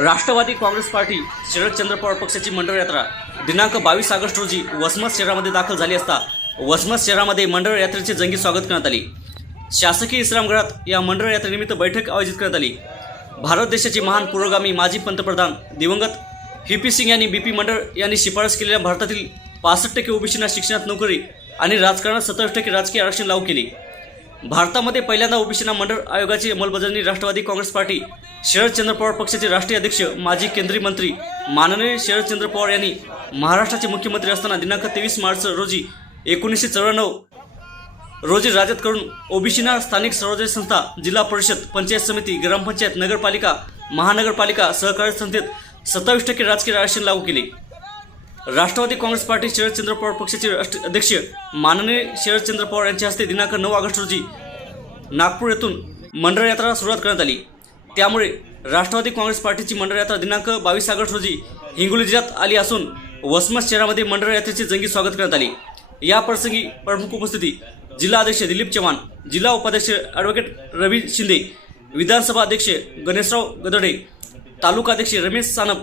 Rashtrawadi Congress party Sharadchandra Pawar पक्षाची मंडळ यात्रा दिनांक बावीस ऑगस्ट रोजी वसमत शहरामध्ये दाखल झाली असता वसमत शहरामध्ये मंडळ यात्रेचे जंगी स्वागत करण्यात आले. शासकीय इस्लामगडात या मंडळ यात्रेनिमित्त बैठक आयोजित करण्यात आली. भारत देशाचे महान पुरोगामी माजी पंतप्रधान दिवंगत व्ही पी सिंग यांनी बी पी मंडळ यांनी शिफारस केलेल्या भारतातील पासष्ट टक्के ओबीसींना शिक्षणात नोकरी आणि राजकारणात सत्तावीस टक्के राजकीय आरक्षण लागू केले. भारतामध्ये पहिल्यांदा ओबीसींना मंडळ आयोगाची अंमलबजावणी राष्ट्रवादी काँग्रेस पार्टी शरदचंद्र पवार पक्षाचे राष्ट्रीय अध्यक्ष माजी केंद्रीय मंत्री माननीय शरदचंद्र पवार यांनी महाराष्ट्राचे मुख्यमंत्री असताना दिनांक तेवीस मार्च रोजी एकोणीसशे चौऱ्याण्णव रोजी राज्यात करून ओबीसीना स्थानिक स्वराज्य संस्था जिल्हा परिषद पंचायत समिती ग्रामपंचायत नगरपालिका महानगरपालिका सहकारी संस्थेत सत्तावीस टक्के राजकीय आरक्षण लागू केले. राष्ट्रवादी काँग्रेस पार्टी शरदचंद्र पवार पक्षाचे राष्ट्रीय अध्यक्ष माननीय शरदचंद्र पवार यांच्या हस्ते दिनांक नऊ ऑगस्ट रोजी नागपूर येथून मंडळ यात्राला सुरुवात करण्यात आली. त्यामुळे राष्ट्रवादी काँग्रेस पार्टीची मंडळ यात्रा दिनांक बावीस ऑगस्ट रोजी हिंगोली जिल्ह्यात आली असून वसमत शहरामध्ये मंडळ यात्रेचे जंगी स्वागत करण्यात आले. या प्रसंगी प्रमुख उपस्थिती जिल्हा अध्यक्ष दिलीप चव्हाण जिल्हा उपाध्यक्ष ॲडव्होकेट रवी शिंदे विधानसभा अध्यक्ष गणेशराव गदडे तालुका अध्यक्ष रमेश सानप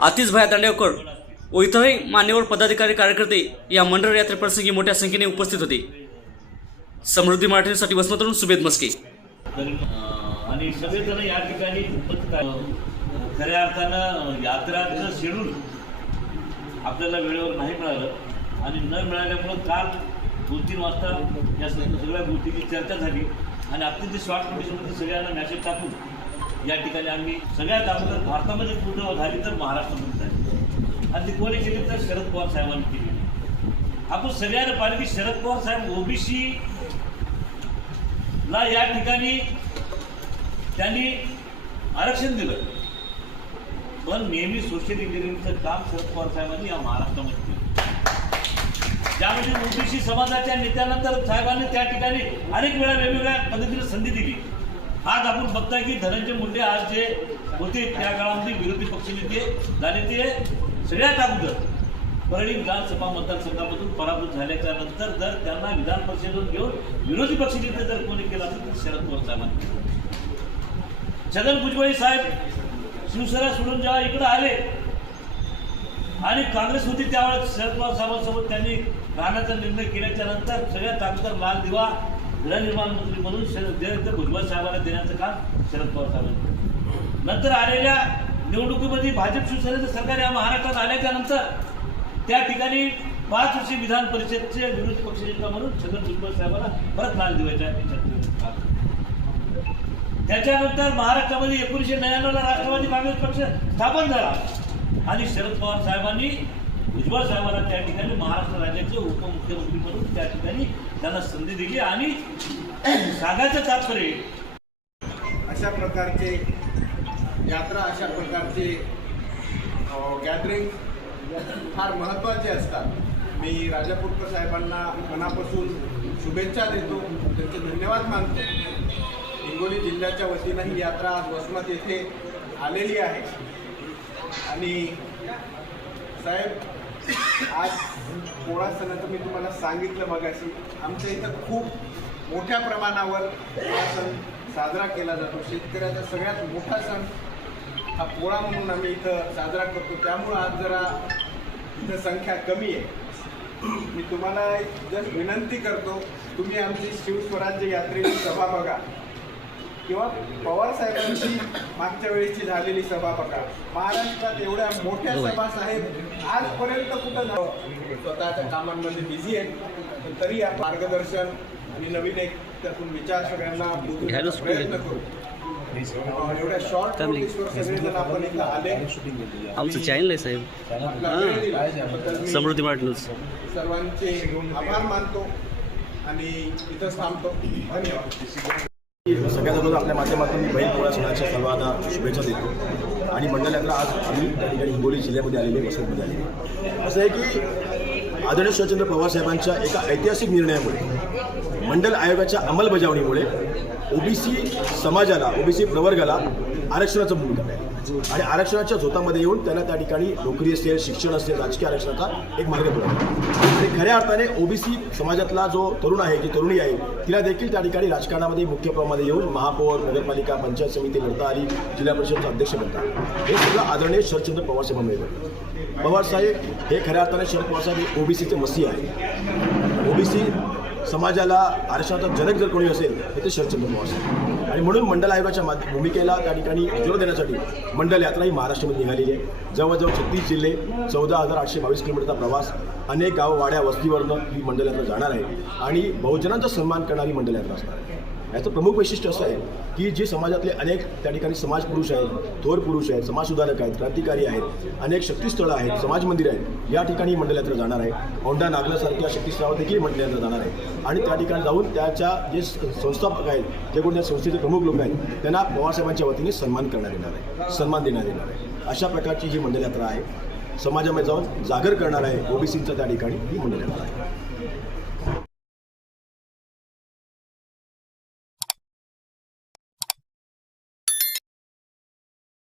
आतिशभाई दांडेवकर व इतरही मान्यवर पदाधिकारी कार्यकर्ते या मंडळ यात्रेप्रसंगी मोठ्या संख्येने उपस्थित होते. समृद्धी मराठीसाठी वसमतरून सुभेद मस्के. आणि सगळेजण या ठिकाणी खऱ्या अर्थानं यात्राचं शेड्यूल आपल्याला वेळेवर नाही मिळालं आणि न मिळाल्यामुळं काल दोन तीन वाजता या सगळ्या गोष्टीची चर्चा झाली आणि अत्यंत शॉर्ट नोटीसमध्ये सगळ्यांना मॅसेज टाकून या ठिकाणी आम्ही सगळ्यात अगोदर भारतामध्ये पूर्ण झाली तर महाराष्ट्रामध्ये झाली. आणि ती कोणी केली तर शरद पवार साहेबांनी केली. आपण सगळ्यांना पाहिलं की शरद पवार साहेब ओबीसी ला या ठिकाणी त्यांनी आरक्षण दिलं. पण नेहमी सोशल इंजिनिअरिंगचं काम शरद पवार साहेबांनी या महाराष्ट्रामध्ये केलं. ज्यामध्ये ओबीसी समाजाच्या नेत्यांना तर साहेबांनी त्या ठिकाणी अनेक वेळा वेगवेगळ्या पद्धतीने संधी दिली. आज आपण बघताय की धनंजय मुंडे आज जे होते त्या काळामध्ये विरोधी पक्षनेते झाले ते सगळ्यात अगोदर. परळी विधानसभा मतदारसंघामधून पराभूत झाल्याच्यानंतर जर त्यांना विधान परिषदेतून घेऊन विरोधी पक्षनेते जर कोणी केला असेल तर शरद पवार साहेबांनी छगन भुजबळ साहेब शिवसेना सोडून जेव्हा इकडे आले आणि काँग्रेस होती त्यावेळेस शरद पवार साहेबांसोबत त्यांनी राहण्याचा निर्णय केल्याच्यानंतर सगळ्यात अगोदर लाल दिवा गृहनिर्माण मंत्री म्हणून शरद देवेंद्र भुजबळ साहेबांना देण्याचं काम शरद पवार साहेबांनी नंतर आलेल्या निवडणुकीमध्ये भाजप शिवसेनेचं सरकार या महाराष्ट्रात आल्याच्यानंतर त्या ठिकाणी पाच वर्षी विधान परिषदचे विरोधी पक्षनेता म्हणून छगन भुजबळ साहेबांना परत लाल दिवायचा त्याच्यानंतर महाराष्ट्रामध्ये एकोणीसशे नव्याण्णवला राष्ट्रवादी काँग्रेस पक्ष स्थापन झाला. आणि शरद पवार साहेबांनी भुजबळ साहेबांना त्या ठिकाणी महाराष्ट्र राज्याचे उपमुख्यमंत्री म्हणून त्या ठिकाणी त्यांना संधी दिली आणि सांगायचं तात्पर्य अशा प्रकारचे यात्रा अशा प्रकारचे गॅदरिंग फार महत्त्वाचे असतात. मी राजापूरकर साहेबांना मनापासून शुभेच्छा देतो. त्यांचे धन्यवाद मानतो. हिंगोली जिल्ह्याच्या वतीनं ही यात्रा आज वसमत येथे आलेली आहे. आणि साहेब आज पोळा सणाचं मी तुम्हाला सांगितलं मगाशी आमच्या इथं खूप मोठ्या प्रमाणावर हा सण साजरा केला जातो. शेतकऱ्याचा सगळ्यात मोठा सण हा पोळा म्हणून आम्ही इथं साजरा करतो. त्यामुळं आज जरा इथं संख्या कमी आहे. मी तुम्हाला जस्ट विनंती करतो तुम्ही आमची शिवस्वराज्य यात्रेची सभा बघा. किंवा पवार साहेबांची मागच्या वेळेची झालेली सभा बघा. महाराष्ट्रात एवढ्या मोठ्या सभा साहेब आजपर्यंत कुठं स्वतःच्या कामांमध्ये बिझी आहेत. पण तरी मार्गदर्शन आणि नवीन एक त्यातून विचार सगळ्यांना. प्रयत्न करू. आमचं चॅनल आहे साहेब. समृद्धी मराठी न्यूज सर्वांचे आभार मानतो आणि इथंच थांबतो. धन्यवाद. सगळ्यात अगोदर आपल्या माध्यमातून मी बैल पोळा सणाच्या सर्वांना शुभेच्छा देतो. आणि मंडल यात्रा आज आम्ही त्या ठिकाणी हिंगोली जिल्ह्यामध्ये आलेली वसंतमध्ये आलेली असं आहे की आदरणीय शरदचंद्र पवार साहेबांच्या एका ऐतिहासिक निर्णयामुळे मंडल आयोगाच्या अंमलबजावणीमुळे ओबीसी समाजाला ओबीसी प्रवर्गाला आरक्षणाचं मूल आहे. आणि आरक्षणाच्या झोतामध्ये येऊन त्यांना त्या ठिकाणी नोकरी असेल शिक्षण असेल राजकीय आरक्षणाचा एक मार्ग पुरवला आणि खऱ्या अर्थाने ओबीसी समाजातला जो तरुण आहे जी तरुणी आहे तिला देखील त्या ठिकाणी राजकारणामध्ये मुख्य प्रमाणामध्ये येऊन महापौर नगरपालिका पंचायत समिती लढता आली जिल्हा परिषदचा अध्यक्ष बनतात. हे सगळं आदरणीय शरदचंद्र पवार साहेबांना घडलं. पवारसाहेब हे खऱ्या अर्थाने शरद पवारसाहेब हे ओबीसीचे मसी आहे ओबीसी समाजाला आरक्षणाचा जनक जर कोणी असेल तर ते शरदचंद्र पवार साहेब. आणि म्हणून मंडल आयोगाच्या माध्य भूमिकेला त्या ठिकाणी जोर देण्यासाठी मंडल यात्रा ही महाराष्ट्रामध्ये निघालेली आहे. जवळजवळ छत्तीस जिल्हे चौदा हजार आठशे बावीस किलोमीटरचा प्रवास अनेक गाव वाड्या वस्तीवरनं ही मंडल यात्रा जाणार आहे. आणि बहुजनांचा सन्मान करणारी मंडल यात्रा असणार आहे. याचं प्रमुख वैशिष्ट्य असं आहे की जे समाजातले अनेक त्या ठिकाणी समाज पुरुष आहेत थोर पुरुष आहेत समाजसुधारक आहेत क्रांतिकारी आहेत अनेक शक्तीस्थळं आहेत समाज मंदिर आहेत या ठिकाणी मंडलयात्रा जाणार आहे. औंढा नागलासारख्या शक्तीस्थळावर देखील मंडल जाणार आहे. आणि त्या ठिकाणी जाऊन त्याच्या जे संस्थापक आहेत जे कोण त्या संस्थेचे प्रमुख लोक आहेत त्यांना पवारसाहेबांच्या वतीने सन्मान करण्यात येणार आहे. सन्मान देण्यात येणार आहे. अशा प्रकारची ही मंडलयात्रा आहे. समाजामध्ये जाऊन जागर करणार आहे ओबीसींचा त्या ठिकाणी ही मंडलयात्रा आहे.